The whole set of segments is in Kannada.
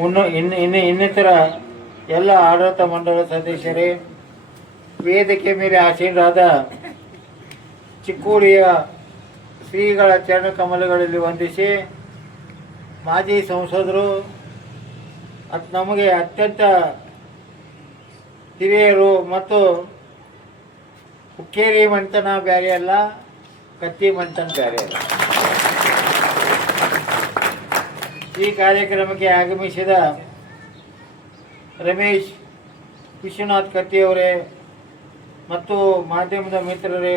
ಇನ್ನಿತರ ಎಲ್ಲ ಆಡಳಿತ ಮಂಡಳ ಸದಸ್ಯರೇ, ವೇದಿಕೆ ಮೇಲೆ ಆಸೀನರಾದ ಚಿಕ್ಕೋಡಿಯ ಶ್ರೀಗಳ ಚರಣ ಕಮಲಗಳಲ್ಲಿ ವಂದಿಸಿ, ಮಾಜಿ ಸಂಸದರು ನಮಗೆ ಅತ್ಯಂತ ಹಿರಿಯರು ಮತ್ತು ಹುಕ್ಕೇರಿ ಮಂಟನ ಬೇರೆ ಅಲ್ಲ, ಕತ್ತಿ ಮಂಟನ ಬೇರೆ ಅಲ್ಲ. ಈ ಕಾರ್ಯಕ್ರಮಕ್ಕೆ ಆಗಮಿಸಿದ ರಮೇಶ್ ವಿಶ್ವನಾಥ್ ಕತ್ತಿಯವರೇ ಮತ್ತು ಮಾಧ್ಯಮದ ಮಿತ್ರರೇ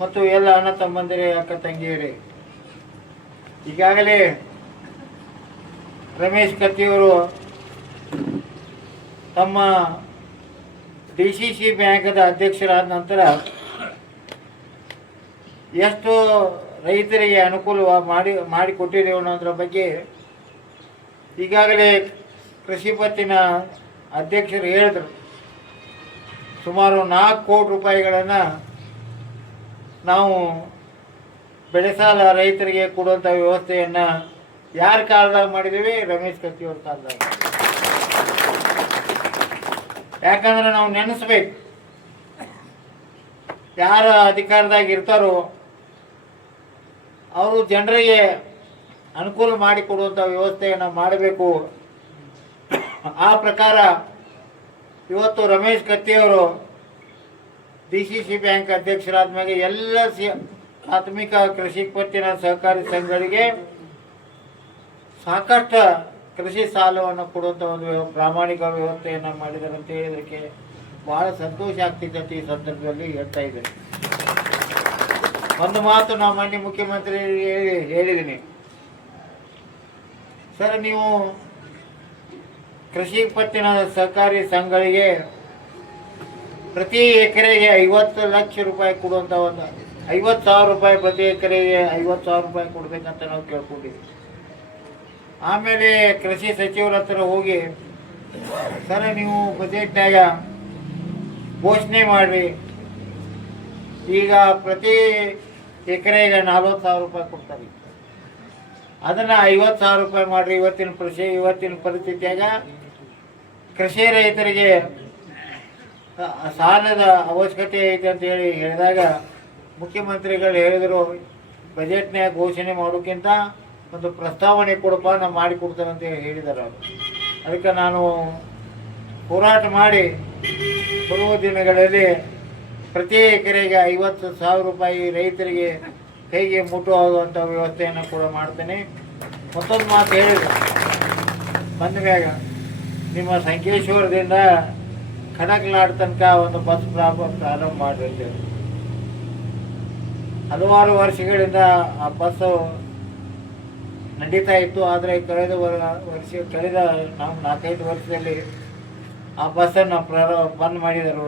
ಮತ್ತು ಎಲ್ಲ ಅಣ್ಣ ತಮ್ಮಂದಿರೇ, ಅಕ್ಕ ತಂಗಿಯರೇ, ಈಗಾಗಲೇ ರಮೇಶ್ ಕತ್ತಿಯವರು ತಮ್ಮ DCC ಬ್ಯಾಂಕದ ಅಧ್ಯಕ್ಷರಾದ ನಂತರ ಎಷ್ಟು ರೈತರಿಗೆ ಅನುಕೂಲ ಮಾಡಿಕೊಟ್ಟಿದ್ದೇವೆ ಅನ್ನೋದ್ರ ಬಗ್ಗೆ ಈಗಾಗಲೇ ಕೃಷಿ ಪತ್ತಿನ ಅಧ್ಯಕ್ಷರು ಹೇಳಿದರು. ಸುಮಾರು 4 ಕೋಟಿ ರೂಪಾಯಿಗಳನ್ನು ನಾವು ಬೆಳೆ ಸಾಲ ರೈತರಿಗೆ ಕೊಡುವಂಥ ವ್ಯವಸ್ಥೆಯನ್ನು ಯಾರ ಕಾಲದಾಗ ಮಾಡಿದ್ದೀವಿ? ರಮೇಶ್ ಕತ್ತಿಯವ್ರ ಕಾಲದಾಗ. ಯಾಕಂದ್ರೆ ನಾವು ನೆನೆಸ್ಬೇಕು, ಯಾರ ಅಧಿಕಾರದಾಗ ಇರ್ತಾರೋ ಅವರು ಜನರಿಗೆ ಅನುಕೂಲ ಮಾಡಿಕೊಡುವಂಥ ವ್ಯವಸ್ಥೆಯನ್ನು ಮಾಡಬೇಕು. ಆ ಪ್ರಕಾರ ಇವತ್ತು ರಮೇಶ್ ಕತ್ತಿಯವರು DCC ಬ್ಯಾಂಕ್ ಅಧ್ಯಕ್ಷರಾದ ಮೇಲೆ ಎಲ್ಲ ಪ್ರಾಥಮಿಕ ಕೃಷಿ ಪತ್ತಿನ ಸಹಕಾರಿ ಸಂಘಗಳಿಗೆ ಸಾಕಷ್ಟು ಕೃಷಿ ಸಾಲವನ್ನು ಕೊಡುವಂಥ ಒಂದು ಪ್ರಾಮಾಣಿಕ ವ್ಯವಸ್ಥೆಯನ್ನು ಮಾಡಿದ್ದಾರೆ ಅಂತ ಹೇಳಿದಕ್ಕೆ ಭಾಳ ಸಂತೋಷ ಆಗ್ತಿದ್ದಕ್ಕೆ ಈ ಸಂದರ್ಭದಲ್ಲಿ ಹೇಳ್ತಾ ಇದ್ದೇನೆ. ಒಂದು ಮಾತು ನಾವು ಮಾನ್ಯ ಮುಖ್ಯಮಂತ್ರಿ ಹೇಳಿದ್ದೀನಿ, ಸರ್ ನೀವು ಕೃಷಿ ಪತ್ತಿನ ಸಹಕಾರಿ ಸಂಘಗಳಿಗೆ ಪ್ರತಿ ಎಕರೆಗೆ 50 ಲಕ್ಷ ರೂಪಾಯಿ ಕೊಡುವಂಥ ಒಂದು 50,000 ರೂಪಾಯಿ ಪ್ರತಿ ಎಕರೆಗೆ 50,000 ರೂಪಾಯಿ ಕೊಡಬೇಕಂತ ನಾವು ಕೇಳ್ಕೊಂಡಿದ್ದೀವಿ. ಆಮೇಲೆ ಕೃಷಿ ಸಚಿವರ ಹತ್ರ ಹೋಗಿ, ಸರ್ ನೀವು ಬಜೆಟ್ನಾಗ ಘೋಷಣೆ ಮಾಡಿರಿ, ಈಗ ಪ್ರತಿ ಎಕರೆಗೆ 40,000 ರೂಪಾಯಿ ಕೊಡ್ತಾರೆ, ಅದನ್ನು 50,000 ರೂಪಾಯಿ ಮಾಡಿರಿ. ಇವತ್ತಿನ ಪರಿಸ್ಥಿತಿಯಾಗ ಕೃಷಿ ರೈತರಿಗೆ ಸಾಲದ ಅವಶ್ಯಕತೆ ಐತೆ ಅಂತ ಹೇಳಿದಾಗ ಮುಖ್ಯಮಂತ್ರಿಗಳು ಹೇಳಿದರು, ಬಜೆಟ್ನಾಗ ಘೋಷಣೆ ಮಾಡೋಕ್ಕಿಂತ ಒಂದು ಪ್ರಸ್ತಾವನೆ ಕೊಡಪ್ಪ, ನಾವು ಮಾಡಿಕೊಡ್ತೇವೆ ಅಂತ ಹೇಳಿದ್ದಾರೆ ಅವರು. ಅದಕ್ಕೆ ನಾನು ಹೋರಾಟ ಮಾಡಿ ಬರುವ ದಿನಗಳಲ್ಲಿ ಪ್ರತಿ ಎಕರೆಗೆ 50,000 ರೂಪಾಯಿ ರೈತರಿಗೆ ಕೈಗೆ ಮುಟ್ಟುವಂಥ ವ್ಯವಸ್ಥೆಯನ್ನು ಕೂಡ ಮಾಡ್ತೇನೆ. ಮತ್ತೊಂದು ಮಾತು ಹೇಳಿದ್ರು, ಬಂದ ಮ್ಯಾಗ ನಿಮ್ಮ ಸಂಕೇಶ್ವರದಿಂದ ಖಡಕ್ನಾಡ್ ತನಕ ಒಂದು ಬಸ್ ಪ್ರಾರಂಭ ಮಾಡಿರ್ತೇವೆ. ಹಲವಾರು ವರ್ಷಗಳಿಂದ ಆ ಬಸ್ಸು ನಡೀತಾ ಇತ್ತು. ಆದರೆ ಕಳೆದ 4-5 ವರ್ಷದಲ್ಲಿ ಆ ಬಸ್ಸನ್ನು ಬಂದ್ ಮಾಡಿದರು.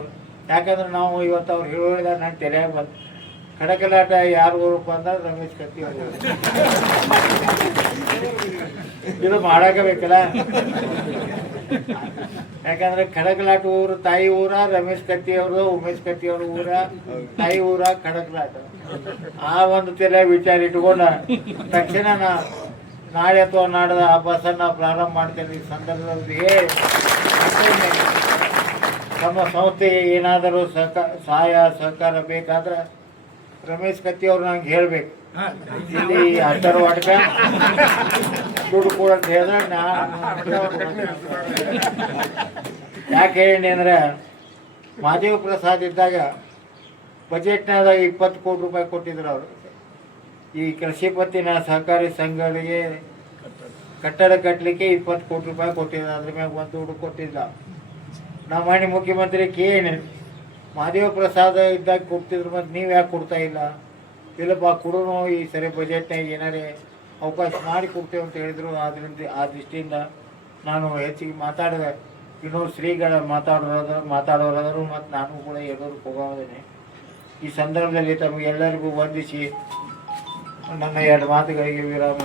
ಯಾಕಂದ್ರೆ ನಾವು ಇವತ್ತು ಅವ್ರು ಹೇಳಿದ ನಾನು ತಲೆಯಾಗ ಬಂದು ಖಡಕಲಾಟ ಯಾರು ಊರಪ್ಪ ಅಂದ್ರೆ ರಮೇಶ್ ಕತ್ತಿ ಅವರು. ಇದು ಮಾಡಾಕಬೇಕಲ್ಲ, ಯಾಕಂದ್ರೆ ಖಡಕಲಾಟ ಊರು ತಾಯಿ ಊರ, ರಮೇಶ್ ಕತ್ತಿ ಅವರು ಉಮೇಶ್ ಕತ್ತಿ ಅವ್ರ ಊರ ತಾಯಿ ಊರ ಖಡಕಲಾಟ. ಆ ಒಂದು ತಲೆ ವಿಚಾರ ಇಟ್ಕೊಂಡ ತಕ್ಷಣ ನಾಳೆ ಅಥವಾ ನಾಡದ ಆ ಬಸ್ಸನ್ನು ಪ್ರಾರಂಭ ಮಾಡ್ತೇನೆ. ಈ ಸಂದರ್ಭದಲ್ಲಿ ನಮ್ಮ ಸಂಸ್ಥೆಗೆ ಏನಾದರೂ ಸಹಾಯ ಸಹಕಾರ ಬೇಕಾದ್ರೆ ರಮೇಶ್ ಕತ್ತಿ ಅವ್ರು ನಂಗೆ ಹೇಳ್ಬೇಕು, ಇಲ್ಲಿ 10 ವಾಟಕ ದುಡ್ಡು ಕೂಡ ಅಂತ ಹೇಳಿದ್ರೆ ಯಾಕೆ ಹೇಳಿ ಅಂದ್ರೆ, ಮಾದೇವ ಪ್ರಸಾದ್ ಇದ್ದಾಗ ಬಜೆಟ್ನಾಗ 20 ಕೋಟಿ ರೂಪಾಯಿ ಕೊಟ್ಟಿದ್ರು ಅವರು. ಈ ಕೃಷಿ ಪತ್ತಿನ ಸಹಕಾರಿ ಸಂಘಗಳಿಗೆ ಕಟ್ಟಡ ಕಟ್ಟಲಿಕ್ಕೆ 20 ಕೋಟಿ ರೂಪಾಯಿ ಕೊಟ್ಟಿದ್ರು. ಅದ್ರ ಮ್ಯಾಗ ಒಂದು ದುಡ್ಡು ಕೊಟ್ಟಿಲ್ಲ. ನಾವು ಮಾನ್ಯ ಮುಖ್ಯಮಂತ್ರಿ ಕೇಳಿ, ಮಾದೇವ ಪ್ರಸಾದ ಇದ್ದಾಗ ಕೊಡ್ತಿದ್ರು, ಮತ್ತು ನೀವು ಯಾಕೆ ಕೊಡ್ತಾ ಇಲ್ಲ? ಇಲ್ಲಪ್ಪ ಕೊಡೋನು, ಈ ಸರಿ ಬಜೆಟ್ನಾಗ ಏನಾರೇ ಅವಕಾಶ ಮಾಡಿ ಕೊಡ್ತೇವೆ ಅಂತ ಹೇಳಿದರು. ಆ ದೃಷ್ಟಿಯಿಂದ ನಾನು ಹೆಚ್ಚಿಗೆ ಮಾತಾಡಿದೆ. ಇನ್ನೂರು ಶ್ರೀಗಳ ಮಾತಾಡೋರಾದರು ಮತ್ತು ನಾನು ಕೂಡ ಎಲ್ಲರೂ ಹೋಗೋದೇನೆ. ಈ ಸಂದರ್ಭದಲ್ಲಿ ತಮಗೆಲ್ಲರಿಗೂ ವಂದಿಸಿ ನನ್ನ 2 ಮಾತುಗಳಿಗೆ ವಿರಾಮ.